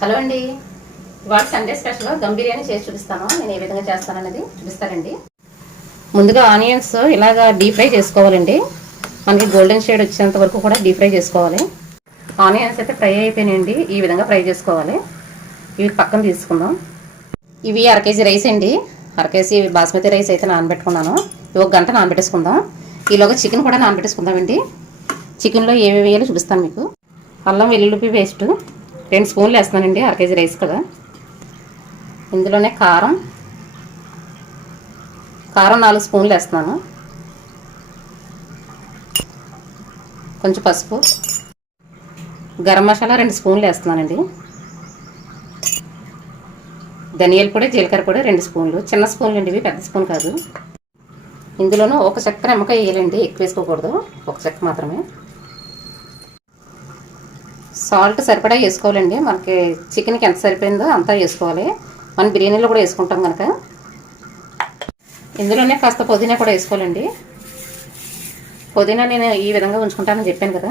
Hello అండి. ఇవాళ Sunday special dum biryani చేసి చూపిస్తాను. నేను ఏ విధంగా చేస్తాననేది చూపిస్తానండి. ముందుగా ఆనియన్స్ ఇలాగా డీప్ ఫ్రై చేసుకోవాలండి. మనకి గోల్డెన్ షేడ్ వచ్చేంత వరకు కూడా డీప్ ఫ్రై చేసుకోవాలి. ఆనియన్స్ అయితే ఫ్రై అయిపోయినాయండి. ఈ విధంగా ఫ్రై చేసుకోవాలి. ఇవి పక్కన తీసుకుందాం. ఇవి అర కేజీ రైస్ అండి. అర కేజీ బాస్మతి రైస్ అయితే నానబెట్టుకున్నాను. ఇవి ఒక గంట నానబెట్టేసుకుందాం. ఈలోగా చికెన్ కూడా నానబెట్టేసుకుందామండి. చికెన్లో ఏమి వేయాలో చూపిస్తాను మీకు. అల్లం వెల్లుల్లి పేస్టు రెండు స్పూన్లు వేస్తానండి అర కేజీ రైస్ కదా. ఇందులోనే కారం కారం నాలుగు స్పూన్లు వేస్తున్నాను. కొంచెం పసుపు గరం మసాలా రెండు స్పూన్లు వేస్తున్నానండి. ధనియాల పొడి జీలకర్ర పొడి రెండు స్పూన్లు. చిన్న స్పూన్లు అండి ఇవి పెద్ద స్పూన్ కాదు. ఇందులోనూ ఒక చెక్క నిమ్మకాయ వేయాలండి ఎక్కువ వేసుకోకూడదు. ఒక చెక్క మాత్రమే. సాల్ట్ సరిపడా వేసుకోవాలండి. మనకి చికెన్కి ఎంత సరిపోయిందో అంతా వేసుకోవాలి. మనం బిర్యానీలో కూడా వేసుకుంటాం కనుక ఇందులోనే కాస్త పుదీనా కూడా వేసుకోవాలండి. పుదీనా నేను ఈ విధంగా ఉంచుకుంటానని చెప్పాను కదా.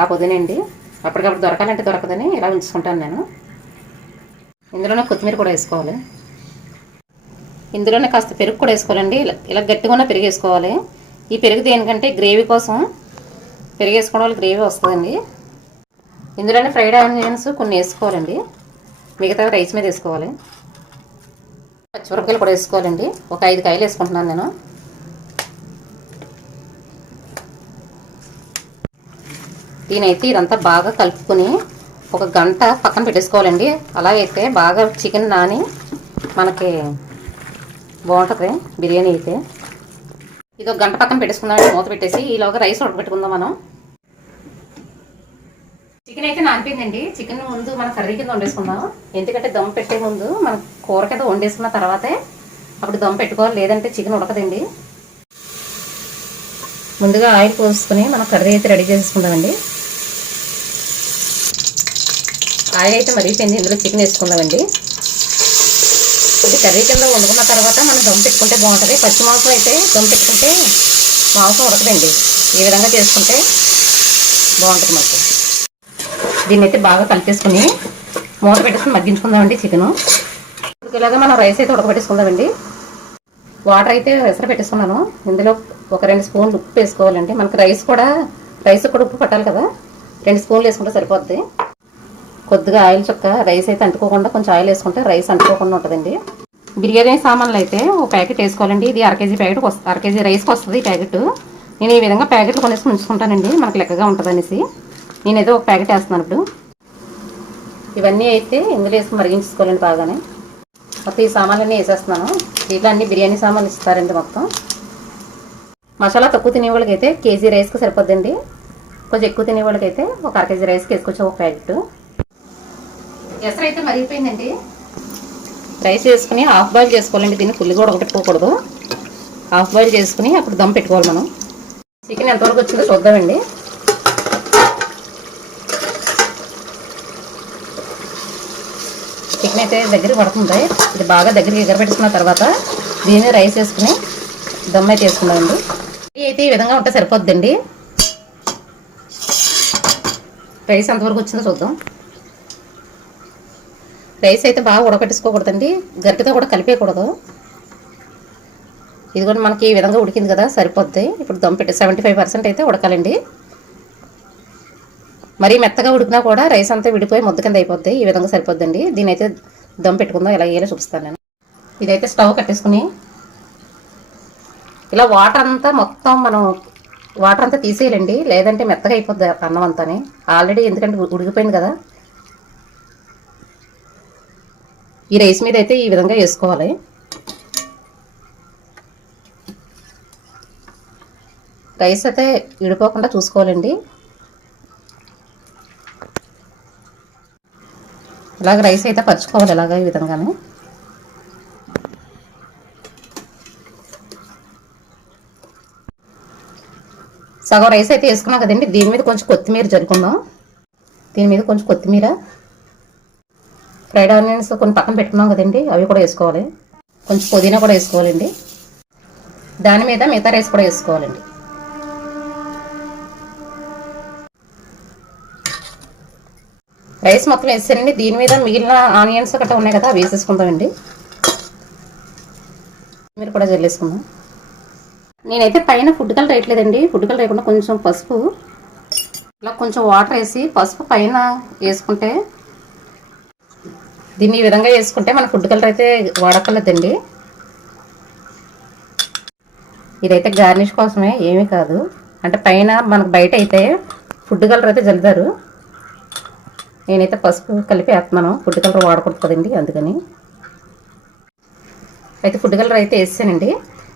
ఆ పుదీనా అండి. అప్పటికప్పుడు దొరకాలంటే దొరకదని ఇలా ఉంచుకుంటాను నేను. ఇందులోనే కొత్తిమీర కూడా వేసుకోవాలి. ఇందులోనే కాస్త పెరుగు కూడా వేసుకోవాలండి. ఇలా ఇలా గట్టిగా ఉన్న పెరుగు వేసుకోవాలి ఈ పెరుగు దేనికంటే గ్రేవీ కోసం పెరుగు వేసుకోవడం వల్ల గ్రేవీ వస్తుందండి. ఇందులోనే ఫ్రైడ్ ఆనియన్స్ కొన్ని వేసుకోవాలండి. మిగతా రైస్ మీద వేసుకోవాలి. పచ్చిమిరపకాయలు కూడా వేసుకోవాలండి. ఒక ఐదు కాయలు వేసుకుంటున్నాను నేను. దీనైతే ఇదంతా బాగా కలుపుకొని ఒక గంట పక్కన పెట్టేసుకోవాలండి. అలాగైతే బాగా చికెన్ నాని మనకి బాగుంటుంది బిర్యానీ అయితే. ఇది ఒక గంట పక్కన పెట్టేసుకుందాం మూత పెట్టేసి ఈలోగా రైస్ ఉడకబెట్టుకుందాం మనం. చికెన్ అయితే నానిపోయిందండి. చికెన్ ముందు మన కర్రీ కింద వండేసుకుందాం. ఎందుకంటే దమ్ పెట్టే ముందు మన కూర కింద వండేసుకున్న తర్వాతే అప్పుడు దమ్ పెట్టుకోవాలి. లేదంటే చికెన్ ఉడకదండి. ముందుగా ఆయిల్ పోసుకొని మనం కర్రీ అయితే రెడీ చేసుకుందామండి ఆయిల్ అయితే మరిగిపోయింది. ఇందులో చికెన్ వేసుకుందామండి. ఇది కర్రీ కింద వండుకున్న తర్వాత మనం దమ్ పెట్టుకుంటే బాగుంటుంది. పచ్చి మాంసం అయితే దమ్ పెట్టుకుంటే మాంసం ఉడకదండి. ఈ విధంగా చేసుకుంటే బాగుంటుంది మనకు. దీన్ని అయితే బాగా కలిపేసుకుని మూత పెట్టేసుకుని మగ్గించుకుందామండి చికెను. ఇలాగా మనం రైస్ అయితే ఉడకబెట్టేసుకుందామండి. వాటర్ అయితే ఎసర పెట్టేసుకున్నాను. ఇందులో ఒక రెండు స్పూన్లు ఉప్పు వేసుకోవాలండి. మనకి రైస్ కూడా రైస్ కూడా ఉప్పు పట్టాలి కదా. రెండు స్పూన్లు వేసుకుంటే సరిపోద్ది. కొద్దిగా ఆయిల్ చుక్క రైస్ అయితే అంటుకోకుండా కొంచెం ఆయిల్ వేసుకుంటే రైస్ అంటుకోకుండా ఉంటుందండి. బిర్యానీ సామాన్లు అయితే ఒక ప్యాకెట్ వేసుకోవాలండి. ఇది అర కేజీ ప్యాకెట్ వస్తుంది అర కేజీ రైస్కి వస్తుంది ఈ ప్యాకెట్. నేను ఈ విధంగా ప్యాకెట్లు కొనేసి ఉంచుకుంటానండి మనకు లెక్కగా ఉంటుంది అనేసి నేనేదో ఒక ప్యాకెట్ వేస్తున్నాను ఇప్పుడు. ఇవన్నీ అయితే ఇందులో వేసి మరిగించుకోవాలండి బాగానే. మొత్తం ఈ సామాన్లన్నీ వేసేస్తున్నాను. దీంట్లో అన్ని బిర్యానీ సామాన్లు ఇస్తారండి మొత్తం. మసాలా తక్కువ తినే వాళ్ళకైతే కేజీ రైస్కి సరిపోద్దండి. కొంచెం ఎక్కువ తినే వాళ్ళకైతే ఒక అర కేజీ రైస్కి వేసుకోవచ్చు ఒక ప్యాకెట్. ఎసరు అయితే మరిగిపోయిందండి. రైస్ వేసుకుని హాఫ్ బాయిల్ చేసుకోవాలండి. దీన్ని ఫుల్గా ఉడకపెట్టుకోకూడదు హాఫ్ బాయిల్ చేసుకుని అప్పుడు దమ్ పెట్టుకోవాలి మనం. చికెన్ ఎంతవరకు వచ్చిందో చూద్దామండి. అయితే దగ్గర పడుతుంది. ఇది బాగా దగ్గరికి ఎగరబెట్టుకున్న తర్వాత దీన్ని రైస్ వేసుకుని దమ్ అయితే వేసుకున్నామండి ఇది అయితే ఈ విధంగా ఉంటే సరిపోద్దండి. రైస్ ఎంతవరకు వచ్చిందో చూద్దాం. రైస్ అయితే బాగా ఉడకపెట్టుకోకూడదండి గరిటతో కూడా కలిపేయకూడదు. ఇది కూడా మనకి ఈ విధంగా ఉడికింది కదా సరిపోద్ది. ఇప్పుడు దమ్ పెట్టి సెవెంటీ ఫైవ్ పర్సెంట్ అయితే ఉడకాలండి. మరీ మెత్తగా ఉడికినా కూడా రైస్ అంతా విడిపోయి ముద్ద కింద అయిపోద్ది. ఈ విధంగా సరిపోద్దండి. దీని అయితే దమ్ పెట్టుకుందాం. ఇలా వేయాలో చూపిస్తాను నేను. ఇదైతే స్టవ్ కట్టేసుకుని ఇలా వాటర్ అంతా మొత్తం మనం వాటర్ అంతా తీసేయాలండి. లేదంటే మెత్తగా అయిపోద్ది అన్నం అంతాని. ఆల్రెడీ ఎందుకంటే ఉడికిపోయింది కదా. ఈ రైస్ మీద అయితే ఈ విధంగా వేసుకోవాలి. రైస్ అయితే విడిపోకుండా చూసుకోవాలండి. ఇలాగ రైస్ అయితే పరుచుకోవాలి ఇలాగ ఈ విధంగానే. సగం రైస్ అయితే వేసుకున్నాం కదండి. దీని మీద కొంచెం కొత్తిమీర జరుపుకుందాం దీని మీద కొంచెం కొత్తిమీర ఫ్రైడ్ ఆనియన్స్ కొన్ని పక్కన పెట్టుకున్నాం కదండి. అవి కూడా వేసుకోవాలి. కొంచెం పుదీనా కూడా వేసుకోవాలండి. దాని మీద మిగతా రైస్ కూడా వేసుకోవాలండి. రైస్ మొత్తం వేసేయండి. దీని మీద మిగిలిన ఆనియన్స్ గట్రా ఉన్నాయి కదా అవి వేసేసుకుందామండి. మీరు కూడా జల్లేసుకుందాం. నేనైతే పైన ఫుడ్ కలర్ వేయట్లేదండి. ఫుడ్ కలర్ వేయకుండా కొంచెం పసుపు. ఇలా కొంచెం వాటర్ వేసి పసుపు పైన వేసుకుంటే దీన్ని ఈ విధంగా వేసుకుంటే మన ఫుడ్ కలర్ అయితే వాడక్కర్లేదండి. ఇదైతే గార్నిష్ కోసమే ఏమీ కాదు. అంటే పైన మనకు బయట అయితే ఫుడ్ కలర్ అయితే జల్లుతారు. నేనైతే పసుపు కలిపి వేస్తున్నాను. ఫుడ్ కలర్ వాడకూడదు కదండి అందుకని. అయితే ఫుడ్ కలర్ అయితే వేసానండి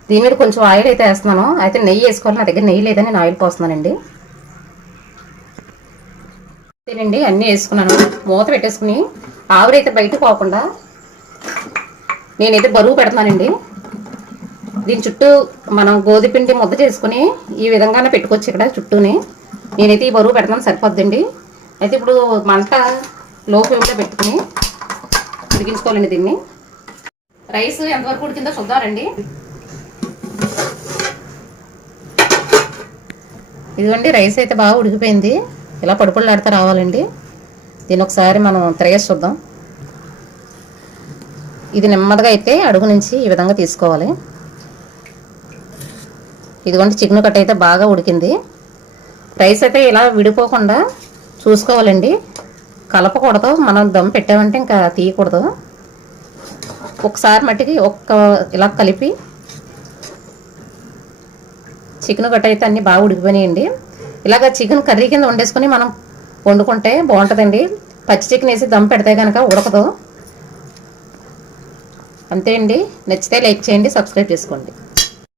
దీని మీద కొంచెం ఆయిల్ అయితే వేస్తున్నాను. అయితే నెయ్యి వేసుకోవాలి. నా దగ్గర నెయ్యి లేదని నేను ఆయిల్ పోస్తున్నానండి. తినండి అన్నీ వేసుకున్నాను. మూత పెట్టేసుకుని ఆవిరైతే బయట పోకుండా నేనైతే బరువు పెడుతున్నానండి. దీని చుట్టూ మనం గోధుపిండి ముద్ద చేసుకుని ఈ విధంగానే పెట్టుకోవచ్చు ఇక్కడ చుట్టూని. నేనైతే ఈ బరువు పెడతాను సరిపోద్దండి. అయితే ఇప్పుడు మంట లో ఫ్లేమ్లో పెట్టుకుని ఉడికించుకోవాలండి దీన్ని. రైస్ ఎంతవరకు ఉడికిందో చూద్దామండి ఇదిగోండి రైస్ అయితే బాగా ఉడికిపోయింది. ఇలా పడుపుళ్ళాడితే రావాలండి. దీన్ని ఒకసారి మనం తిరగేసి చూద్దాం. ఇది నెమ్మదిగా అయితే అడుగు నుంచి ఈ విధంగా తీసుకోవాలి. ఇదిగోండి చికెన్ కట్ అయితే బాగా ఉడికింది. రైస్ అయితే ఇలా విడిపోకుండా చూసుకోవాలండి. కలపకూడదు మనం దమ్ పెట్టామంటే ఇంకా తీయకూడదు. ఒకసారి మట్టికి ఒక్క ఇలా కలిపి చికెన్ గట్ట అయితే అన్నీ బాగా ఉడికిపోయినాయండి. ఇలాగ చికెన్ కర్రీ కింద వండేసుకొని మనం వండుకుంటే బాగుంటుందండి. పచ్చి చికెన్ వేసి దమ్ పెడితే కనుక ఉడకదు. అంతే అండి నచ్చితే లైక్ చేయండి సబ్స్క్రైబ్ చేసుకోండి.